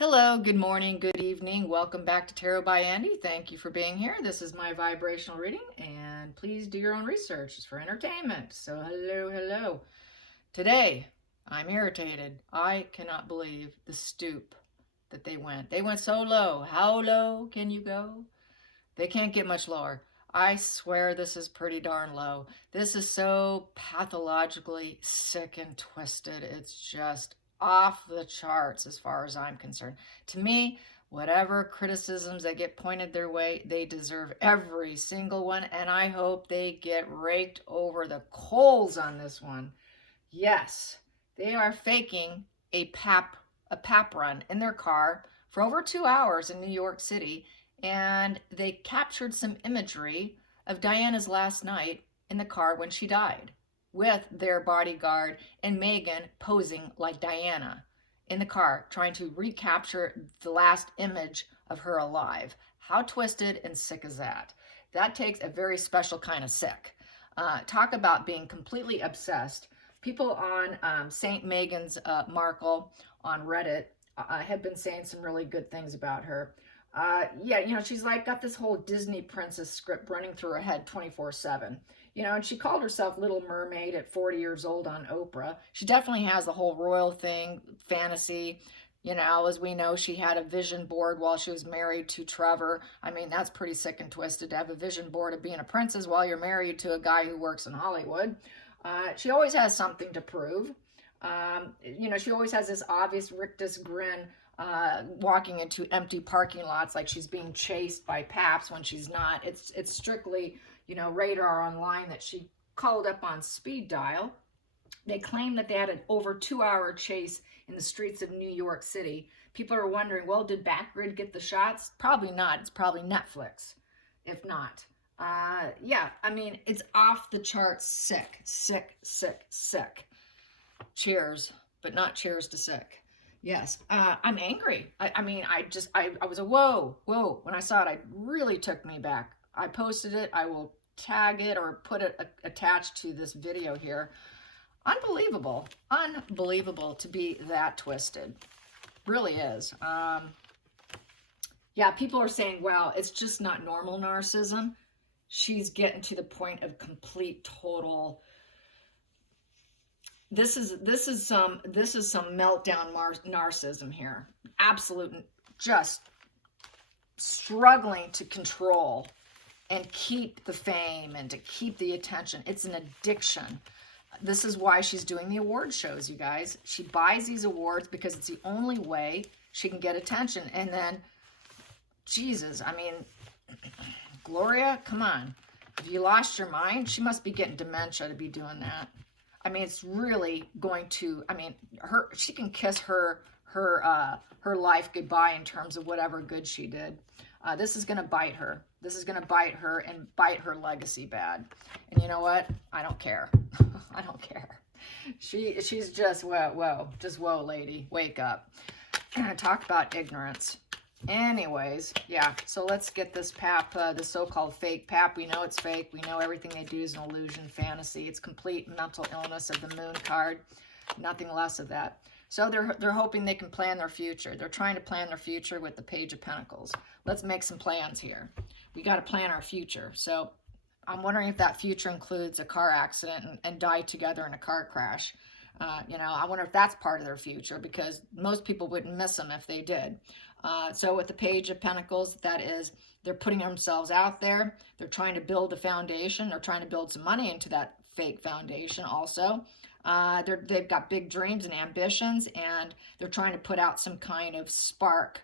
Hello, good morning, good evening. Welcome back to Tarot by Andy. Thank you for being here. This is my vibrational reading, and please do your own research. It's for entertainment. So, hello. Today, I'm irritated. I cannot believe the stoop that they went. They went so low. How low can you go? They can't get much lower. I swear this is pretty darn low. This is so pathologically sick and twisted. It's just off the charts as far as I'm concerned. To me, whatever criticisms that get pointed their way, they deserve every single one, and I hope they get raked over the coals on this one. Yes, they are faking a pap run in their car for over 2 hours in New York City, and they captured some imagery of Diana's last night in the car when she died, with their bodyguard and Megan posing like Diana in the car, trying to recapture the last image of her alive. How twisted and sick is that? That takes a very special kind of sick. Talk about being completely obsessed. People on St. Megan's Markle on Reddit have been saying some really good things about her. Yeah, she's like got this whole Disney princess script running through her head 24/7. And she called herself Little Mermaid at 40 years old on Oprah. She definitely has the whole royal thing, fantasy. As we know, she had a vision board while she was married to Trevor. I mean, that's pretty sick and twisted to have a vision board of being a princess while you're married to a guy who works in Hollywood. She always has something to prove. She always has this obvious rictus grin, walking into empty parking lots like she's being chased by paps when she's not. It's strictly, radar online that she called up on speed dial. They claim that they had an over 2 hour chase in the streets of New York City. People are wondering, well, did Backgrid get the shots? Probably not. It's probably Netflix, if not. Yeah, I mean, it's off the charts sick. Cheers, but not cheers to sick. Yes, I'm angry. I was a whoa. When I saw it, it really took me back. I posted it. I will tag it or put it attached to this video here. Unbelievable to be that twisted. Really is. Yeah, people are saying, well, it's just not normal narcissism. She's getting to the point of complete total. This is some meltdown narcissism here. Absolute, just struggling to control and keep the fame and to keep the attention. It's an addiction. This is why she's doing the award shows, you guys. She buys these awards because it's the only way she can get attention. And then, Jesus, I mean, Gloria, come on. Have you lost your mind? She must be getting dementia to be doing that. I mean, it's really going to, she can kiss her life goodbye in terms of whatever good she did. This is going to bite her. This is going to bite her and bite her legacy bad. And you know what? I don't care. I don't care. She's just, whoa, lady. Wake up. Talk about ignorance. Anyways, yeah, so let's get this pap, the so-called fake pap. We know it's fake. We know everything they do is an illusion, fantasy. It's complete mental illness of the moon card. Nothing less of that. So they're hoping they can plan their future. They're trying to plan their future with the Page of Pentacles. Let's make some plans here. We got to plan our future. So I'm wondering if that future includes a car accident and die together in a car crash. I wonder if that's part of their future, because most people wouldn't miss them if they did. So with the Page of Pentacles, that is, they're putting themselves out there. They're trying to build a foundation. They're trying to build some money into that fake foundation also. They've got big dreams and ambitions, and they're trying to put out some kind of spark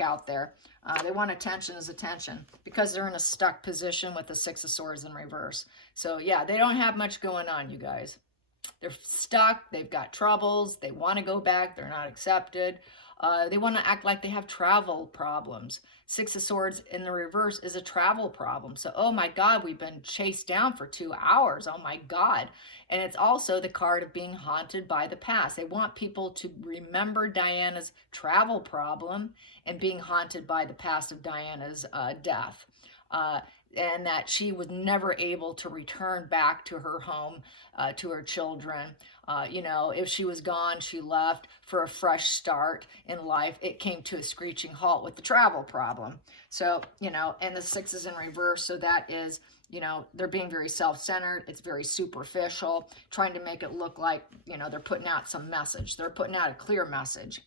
out there. They want attention as attention because they're in a stuck position with the Six of Swords in reverse. So yeah, they don't have much going on, you guys. They're stuck. They've got troubles. They want to go back. They're not accepted. They want to act like they have travel problems. Six of Swords in the reverse is a travel problem. So, oh my God, we've been chased down for 2 hours. Oh my God. And it's also the card of being haunted by the past. They want people to remember Diana's travel problem and being haunted by the past of Diana's death. and that she was never able to return back to her home, to her children. If she was gone, she left for a fresh start in life. It came to a screeching halt with the travel problem. So, and the 6 is in reverse. So that is, they're being very self-centered. It's very superficial, trying to make it look like, they're putting out some message. They're putting out a clear message,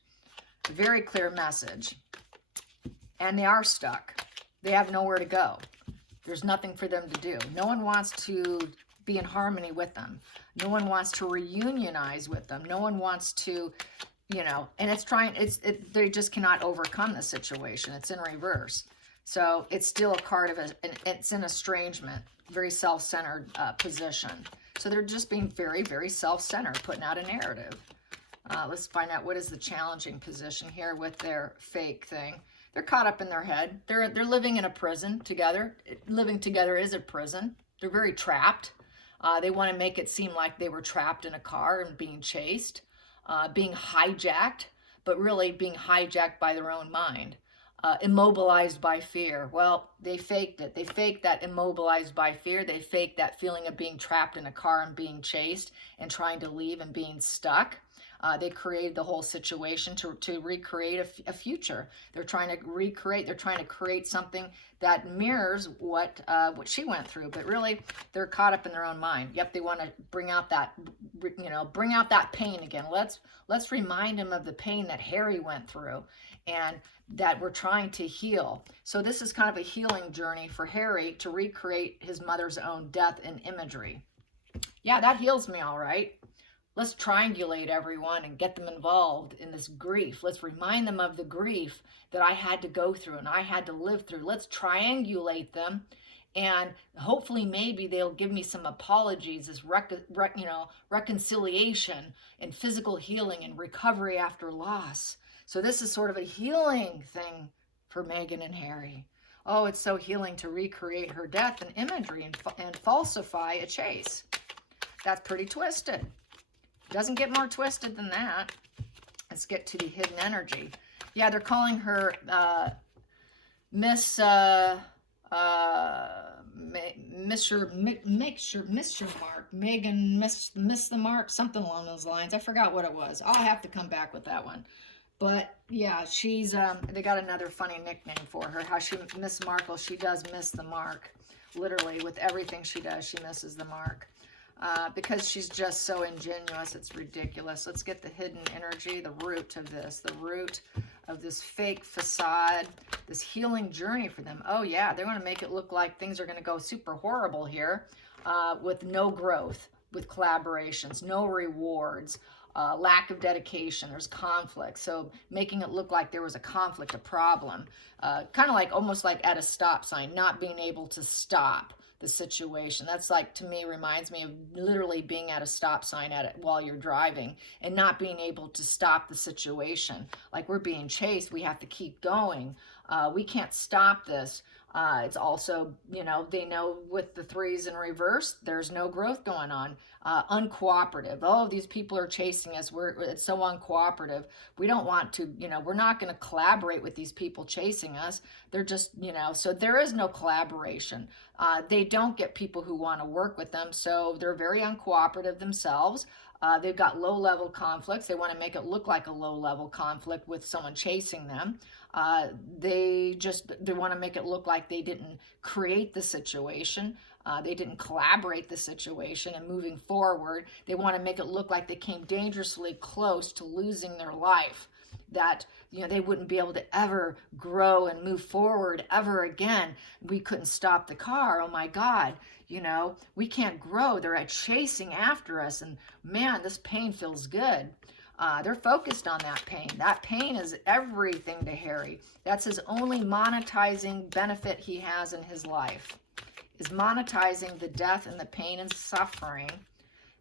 a very clear message. And they are stuck. They have nowhere to go. There's nothing for them to do. No one wants to be in harmony with them. No one wants to reunionize with them. No one wants to, and they just cannot overcome the situation. It's in reverse. So it's still a card of it's an estrangement, very self-centered position. So they're just being very, very self-centered, putting out a narrative. Let's find out what is the challenging position here with their fake thing. They're caught up in their head. They're living in a prison together. Living together is a prison. They're very trapped. They want to make it seem like they were trapped in a car and being chased, being hijacked, but really being hijacked by their own mind. Immobilized by fear. Well, they faked it. They faked that immobilized by fear. They faked that feeling of being trapped in a car and being chased and trying to leave and being stuck. They created the whole situation to recreate a future. They're trying to recreate. They're trying to create something that mirrors what she went through. But really, they're caught up in their own mind. Yep, they want to bring out that, bring out that pain again. Let's remind them of the pain that Harry went through, and that we're trying to heal. So this is kind of a healing journey for Harry to recreate his mother's own death in imagery. Yeah, that heals me, all right. Let's triangulate everyone and get them involved in this grief. Let's remind them of the grief that I had to go through and I had to live through. Let's triangulate them, and hopefully maybe they'll give me some apologies as reconciliation and physical healing and recovery after loss. So this is sort of a healing thing for Meghan and Harry. Oh, it's so healing to recreate her death in imagery and falsify a chase. That's pretty twisted. Doesn't get more twisted than that. Let's get to the hidden energy. Yeah, they're calling her Miss Mark. Meghan miss the mark, something along those lines. I forgot what it was. I'll have to come back with that one. But yeah, she's they got another funny nickname for her. How Miss Markle, she does miss the mark. Literally, with everything she does, she misses the mark. Because she's just so ingenuous, it's ridiculous. Let's get the hidden energy, the root of this fake facade, this healing journey for them. Oh yeah, they're going to make it look like things are going to go super horrible here, with no growth, with collaborations, no rewards, lack of dedication, there's conflict. So making it look like there was a conflict, a problem, kind of like almost like at a stop sign, not being able to stop the situation. That's like, to me, reminds me of literally being at a stop sign while you're driving and not being able to stop the situation. Like we're being chased, we have to keep going. We can't stop this. It's also, they know with the 3s in reverse, there's no growth going on. Uncooperative. Oh, these people are chasing us. It's so uncooperative. We don't want to, we're not going to collaborate with these people chasing us. They're just, so there is no collaboration. They don't get people who want to work with them. So they're very uncooperative themselves. They've got low-level conflicts. They want to make it look like a low-level conflict with someone chasing them. They want to make it look like they didn't create the situation. They didn't collaborate the situation, and moving forward, they want to make it look like they came dangerously close to losing their life, that they wouldn't be able to ever grow and move forward ever again. We couldn't stop the car. Oh my God, we can't grow. They're chasing after us, and man, this pain feels good. They're focused on that pain. That pain is everything to Harry. That's his only monetizing benefit he has in his life, is monetizing the death and the pain and suffering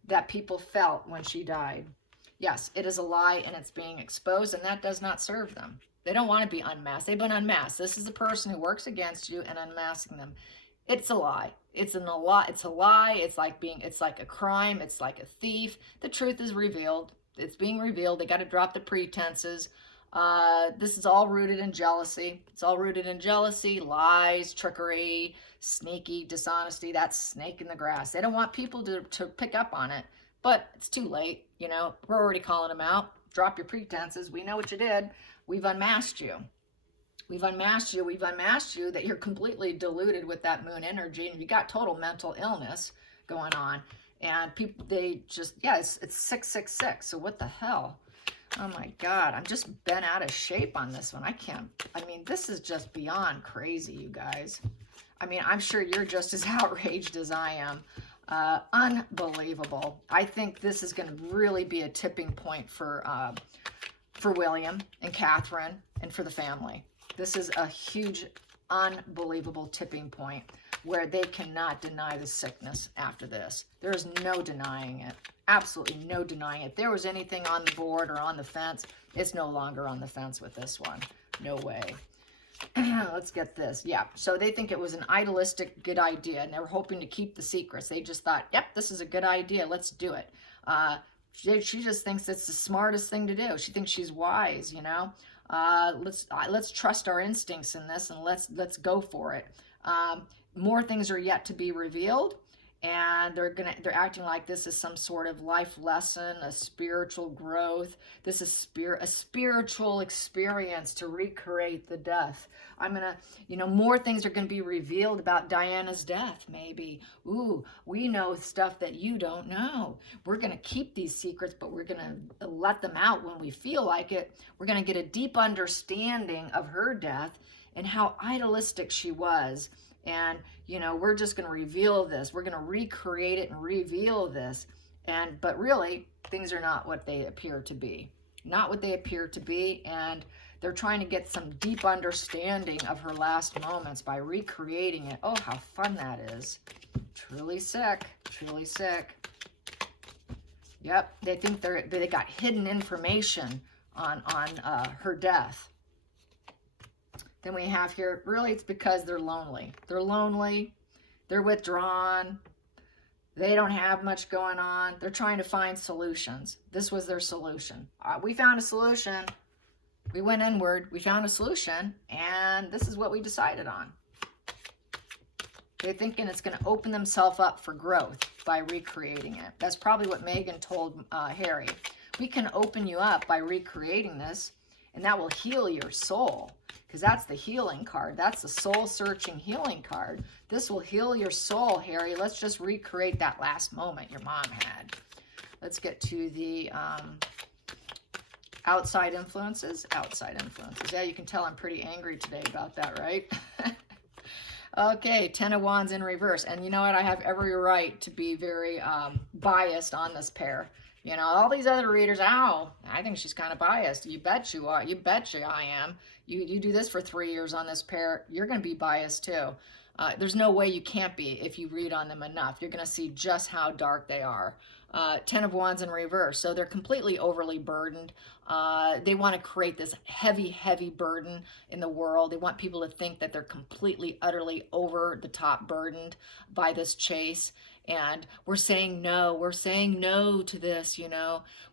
that people felt when she died. Yes, it is a lie, and it's being exposed, and that does not serve them. They don't want to be unmasked. They've been unmasked. This is the person who works against you and unmasking them. It's a lie. It's a lie. It's like a crime. It's like a thief. The truth is revealed. It's being revealed. They got to drop the pretenses. This is all rooted in jealousy. It's all rooted in jealousy, lies, trickery, sneaky dishonesty. That's snake in the grass. They don't want people to pick up on it, but it's too late. You know, we're already calling them out. Drop your pretenses. We know what you did. We've unmasked you. We've unmasked you. We've unmasked you that you're completely diluted with that moon energy, and you got total mental illness going on. And people, they just, yeah, it's 666. So what the hell? Oh my God, I'm just bent out of shape on this one. I mean, this is just beyond crazy, you guys. I mean, I'm sure you're just as outraged as I am. Unbelievable. I think this is going to really be a tipping point for William and Catherine and for the family. This is a huge, unbelievable tipping point where they cannot deny the sickness after this. There is no denying it. Absolutely no denying it. If there was anything on the board or on the fence, it's no longer on the fence with this one. No way. Let's get this. Yeah, so they think it was an idealistic good idea, and they were hoping to keep the secrets. They just thought, yep, this is a good idea. Let's do it. She just thinks it's the smartest thing to do. She thinks she's wise, you know. Let's trust our instincts in this, and let's go for it. More things are yet to be revealed, and they're acting like this is some sort of life lesson, a spiritual growth. This is a spiritual experience to recreate the death. More things are gonna be revealed about Diana's death, maybe. Ooh, we know stuff that you don't know. We're gonna keep these secrets, but we're gonna let them out when we feel like it. We're gonna get a deep understanding of her death and how idealistic she was. And, we're just going to reveal this. We're going to recreate it and reveal this. But really, things are not what they appear to be. Not what they appear to be. And they're trying to get some deep understanding of her last moments by recreating it. Oh, how fun that is. Truly sick. Truly sick. Yep. They think they got hidden information on her death. Then we have here, really it's because they're lonely. They're lonely, they're withdrawn, they don't have much going on. They're trying to find solutions. This was their solution. We found a solution. We went inward, we found a solution, and this is what we decided on. They're thinking it's going to open themselves up for growth by recreating it. That's probably what Megan told Harry. We can open you up by recreating this, and that will heal your soul. Because that's the healing card. That's the soul-searching healing card. This will heal your soul, Harry. Let's just recreate that last moment your mom had. Let's get to the outside influences. Outside influences. Yeah, you can tell I'm pretty angry today about that, right? Okay, Ten of Wands in reverse. And you know what? I have every right to be very biased on this pair. All these other readers, I think she's kind of biased. You bet you are. You bet you I am. You do this for 3 years on this pair, you're going to be biased too. There's no way you can't be if you read on them enough. You're going to see just how dark they are. Ten of Wands in reverse. So they're completely overly burdened. They want to create this heavy, heavy burden in the world. They want people to think that they're completely, utterly over the top burdened by this chase. And we're saying no. We're saying no to this,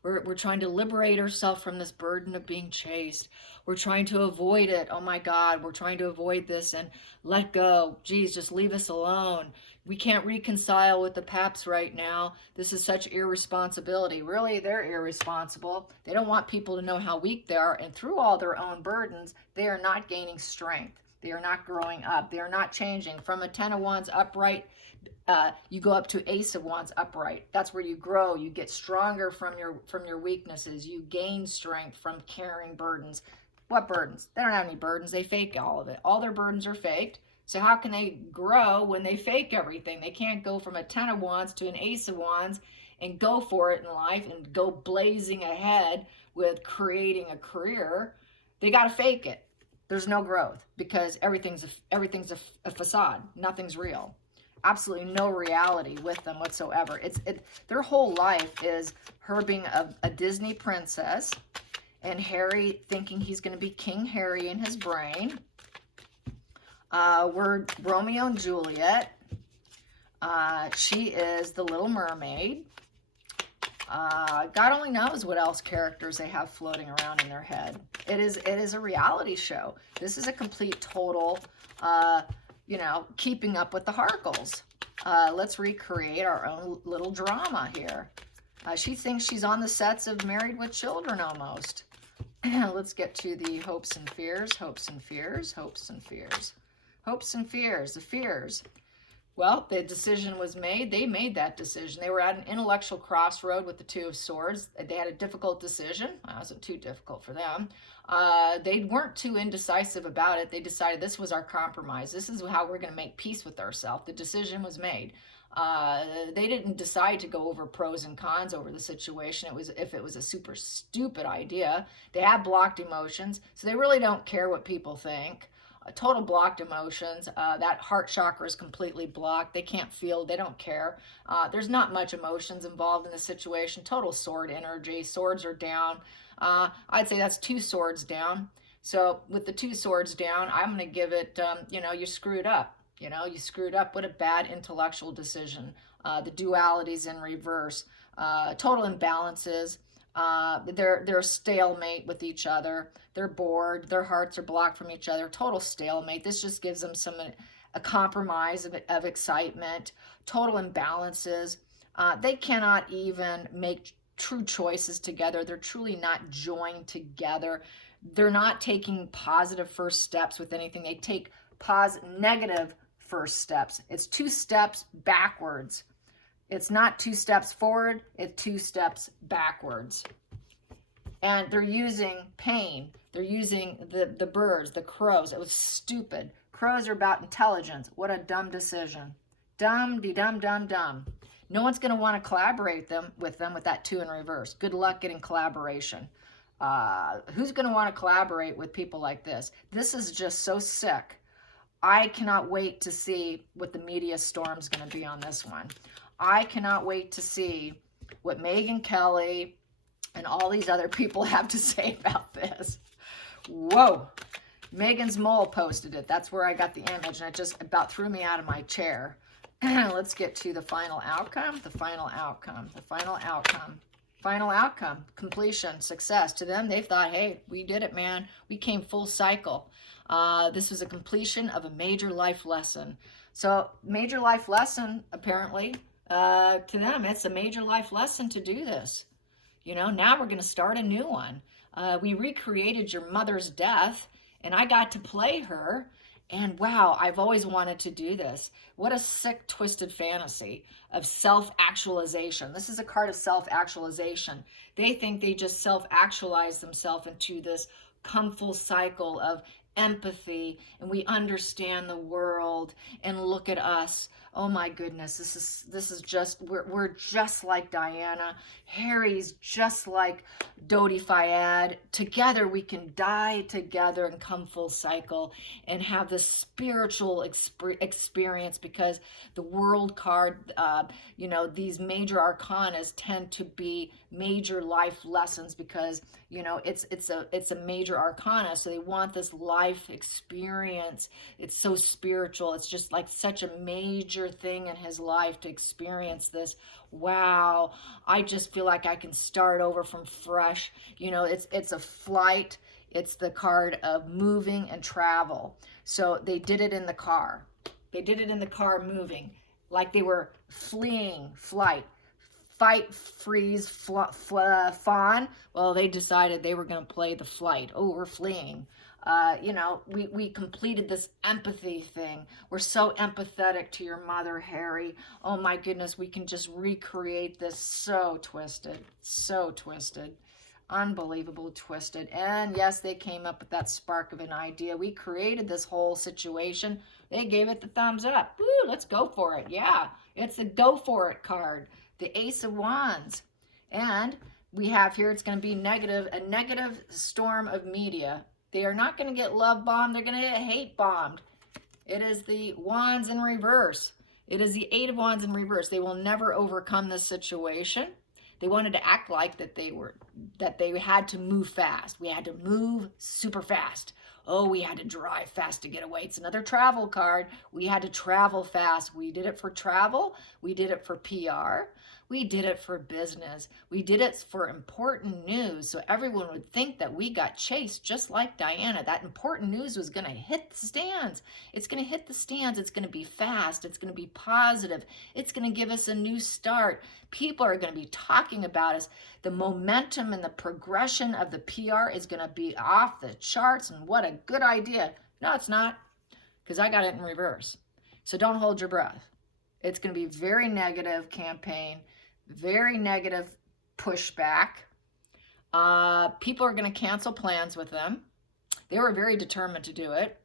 We're trying to liberate ourselves from this burden of being chased. We're trying to avoid it. Oh my God, we're trying to avoid this and let go. Geez, just leave us alone. We can't reconcile with the Paps right now. This is such irresponsibility. Really, they're irresponsible. They don't want people to know how weak they are. And through all their own burdens, they are not gaining strength. They are not growing up. They are not changing. From a Ten of Wands upright, you go up to Ace of Wands upright. That's where you grow. You get stronger from your weaknesses. You gain strength from carrying burdens. What burdens? They don't have any burdens. They fake all of it. All their burdens are faked. So how can they grow when they fake everything? They can't go from a Ten of Wands to an Ace of Wands and go for it in life and go blazing ahead with creating a career. They got to fake it. There's no growth because everything's a facade. Nothing's real. Absolutely no reality with them whatsoever. Their whole life is her being a Disney princess and Harry thinking he's going to be King Harry in his brain. We're Romeo and Juliet. She is the Little Mermaid. God only knows what else characters they have floating around in their head. It is a reality show. This is a complete total, you know, keeping up with the Harkles. Let's recreate our own little drama here. She thinks she's on the sets of Married with Children almost. Let's get to the hopes and fears, hopes and fears, hopes and fears. Hopes and fears, the fears. Well, the decision was made. They made that decision. They were at an intellectual crossroad with the Two of Swords. They had a difficult decision. It wasn't too difficult for them. They weren't too indecisive about it. They decided this was our compromise. This is how we're going to make peace with ourselves. The decision was made. They didn't decide to go over pros and cons over the situation. If it was a super stupid idea. They have blocked emotions, so they really don't care what people think. Total blocked emotions. That heart chakra is completely blocked. They can't feel, they don't care. There's not much emotions involved in the situation. Total sword energy. Swords are down. I'd say that's 2 swords down. So with the 2 swords down, I'm going to give it, you know, you screwed up. You know, you screwed up. What a bad intellectual decision. The dualities in reverse. Total imbalances. They're a stalemate with each other. They're bored. Their hearts are blocked from each other. Total stalemate. This just gives them a compromise of excitement. Total imbalances. They cannot even make true choices together. They're truly not joined together. They're not taking positive first steps with anything. They take negative first steps. It's 2 steps backwards. It's not 2 steps forward, it's 2 steps backwards. And they're using pain. They're using the birds, the crows. It was stupid. Crows are about intelligence. What a dumb decision. Dumb. No one's going to want to collaborate with that 2 in reverse. Good luck getting collaboration. Who's going to want to collaborate with people like this? This is just so sick. I cannot wait to see what the media storm's going to be on this one. I cannot wait to see what Megyn Kelly and all these other people have to say about this. Whoa. Megan's Mole posted it. That's where I got the image, and it just about threw me out of my chair. Let's get to the final outcome. The final outcome. The final outcome. Final outcome. Completion. Success. To them, they thought, hey, we did it, man. We came full cycle. This was a completion of a major life lesson. So, major life lesson, apparently, to them, it's a major life lesson to do this. You know, now we're going to start a new one. We recreated your mother's death, and I got to play her. And wow, I've always wanted to do this. What a sick, twisted fantasy of self-actualization. This is a card of self-actualization. They think they just self-actualize themselves into this come full cycle of empathy, and we understand the world, and look at us. Oh my goodness, this is just, we're just like Diana. Harry's just like Dodi Fayed. Together we can die together and come full cycle and have this spiritual experience, because the world card, you know, these major arcanas tend to be major life lessons, because you know it's a major arcana, so they want this life experience. It's so spiritual. It's just like such a major thing in his life to experience this. Wow, I just feel like I can start over from fresh. You know, it's a flight. It's the card of moving and travel. So they did it in the car. They did it in the car, moving, like they were fleeing flight. Fight, freeze, fawn. Well, they decided they were going to play the flight. Oh, we're fleeing. You know, we completed this empathy thing. We're so empathetic to your mother, Harry. Oh my goodness, we can just recreate this. So twisted, unbelievable twisted. And yes, they came up with that spark of an idea. We created this whole situation. They gave it the thumbs up. Woo, let's go for it. Yeah, it's the go for it card. The Ace of Wands. And we have here, it's going to be a negative storm of media. They are not going to get love bombed. They're going to get hate bombed. It is the Wands in reverse. It is the 8 of Wands in reverse. They will never overcome this situation. They wanted to act like that they had to move fast. We had to move super fast. Oh, we had to drive fast to get away. It's another travel card. We had to travel fast. We did it for travel. We did it for PR. We did it for business. We did it for important news, so everyone would think that we got chased just like Diana. That important news was going to hit the stands. It's going to hit the stands. It's going to be fast. It's going to be positive. It's going to give us a new start. People are going to be talking about us. The momentum and the progression of the PR is going to be off the charts, and what a good idea. No, it's not, because I got it in reverse. So don't hold your breath. It's going to be very negative campaign, very negative pushback. People are going to cancel plans with them. They were very determined to do it,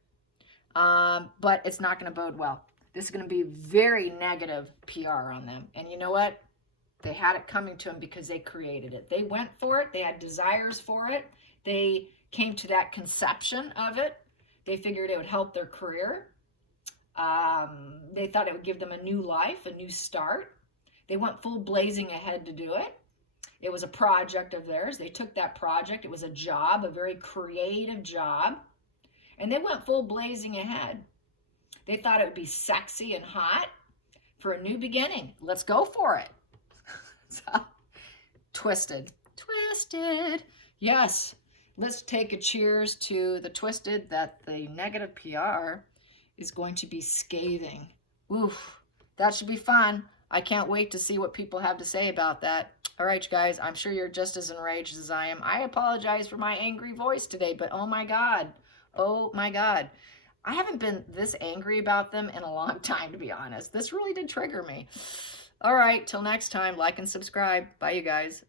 but it's not going to bode well. This is going to be very negative PR on them. And you know what? They had it coming to them because they created it. They went for it. They had desires for it. They came to that conception of it. They figured it would help their career. They thought it would give them a new life, a new start. They went full blazing ahead to do it. It was a project of theirs. They took that project. It was a job, a very creative job. And they went full blazing ahead. They thought it would be sexy and hot for a new beginning. Let's go for it. So, twisted. Yes. Let's take a cheers to the twisted, that the negative PR is going to be scathing. Oof, that should be fun. I can't wait to see what people have to say about that. All right, you guys, I'm sure you're just as enraged as I am. I apologize for my angry voice today, but oh my God. I haven't been this angry about them in a long time, to be honest. This really did trigger me. All right, till next time, like and subscribe. Bye, you guys.